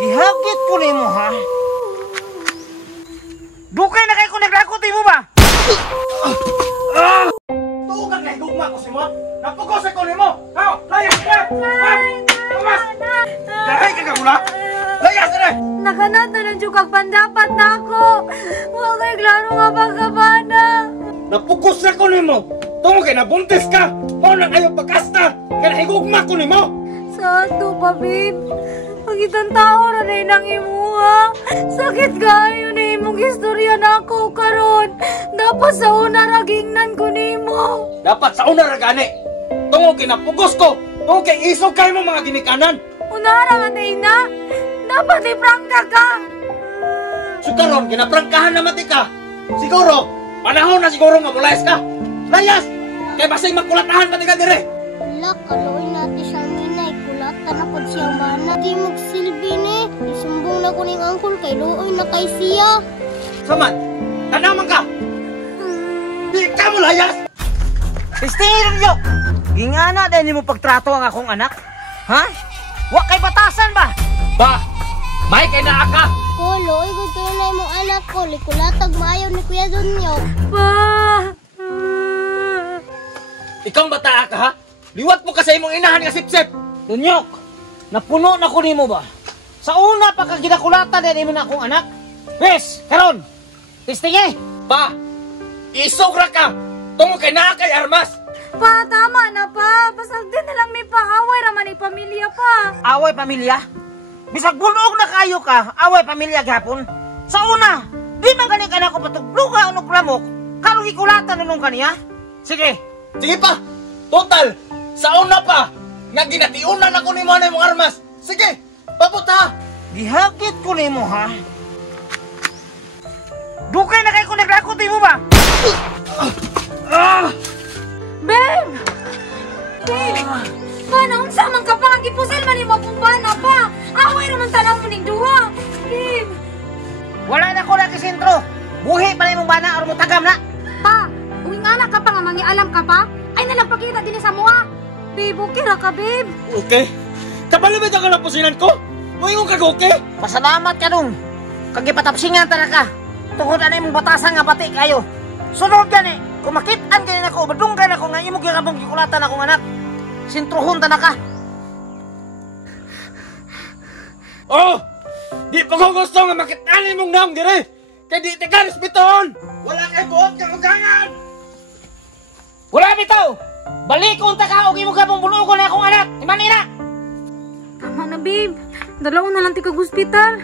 Gihagit ko nimo ha. Dukay na kay ko naglakot mo ba? Tugan kay gugma ko si mo. Napugos ko nimo. Haw, layas ka. Tumas. Dahay ka mula. Layas na. Nakanat na ng jukag pandapat na ako. Huwag kay klaro nga pagkabana. Napugos ko nimo. Tungo kay nabuntis ka. Mao nang ayaw pagkasta. Kaya higugma ko nimo. Sa ato pa, babe. Pagitang tao na nang imuha. Sakit kayo na imong istorya na ako karon. Dapat sa una ragingnan ko nimo. Dapat sa una ragani. Tungo kay napugos ko. Tungo kay isog kayo mo mga ginikanan. Unara man na ina. Dapat iprangka ka. So karon ginaprangkahan na mati ka. Siguro, panahon na siguro nga mulayas ka. Layas! Kay basay magkulatahan pati ka dire. Wala, kaluoy natin siya minay. Kulatan na pod siyang bana. Di magsilbi ni. Isumbong na ko ning angkol kay luoy na kay siya. Saman, tanaman ka! Di ka mo layas! Pistingin nyo! Gingana dahil mo pagtrato ang akong anak? Ha? Wa kay batasan ba? Ba! May kay naa ka! Ko, luoy ko kayo na imong anak ko. Likulatag maayaw ni Kuya Dunyo. Pa! Ikaw bata ka ha? Liwat mo ka sa imong inahan nga sip-sip! Dunyok! Napuno na ko nimo ba? Sa una pa ka ginakulatan dahil mo na akong anak? Yes! Karon! Tistingi! Pa! Isog ra ka! Tungo kay naa kay armas! Pa, tama na pa. Basag din na lang may paaway raman ni pamilya pa. Away pamilya? Bisag bulog na kayo ka, away pamilya gapon. Sa una, di man gani ka na ko patugluga unok lamok, karong ikulatan nung kaniya. Sige. Sige pa. Total, sa una pa, nga ginatiunan ako ni mo na mong armas. Sige, paputa. Gihagit ko ni mo ha. Dukay na kay ko naglakot mo ba? Babe! Babe! Paano unsa man ka pa? Gipusal man imo kung bana pa. Away raman tanaw mo ning duha. Babe! Wala na ko na kisentro. Buhi pa na imong bana or mo tagam na. Pa, uwing anak ka pa nga mangialam ka pa? Ay nalagpakita din sa mua. Babe, okay ra ka, babe. Okay. Kapalimit ang kalapusinan ko. Muingon ka okay? Pasalamat ka nung. Kagipatapsingan tara ka. Tungod na imong batasan nga pati kayo. Sunod gani. Kung makitaan kayo na ko, badunggan ako nga imong gikabong gikulatan akong anak. Sintruhon ta na ka. Oh! Di pa ko gusto nga makitaan imong naong dire. Kaya di ka respeton. Wala kay buot kang ugangan. Wala bitaw! Balikon ta ka og imong gabong bulugon na akong anak. Imani na! Tama na, babe. Dalaw na lang ti kag ospital.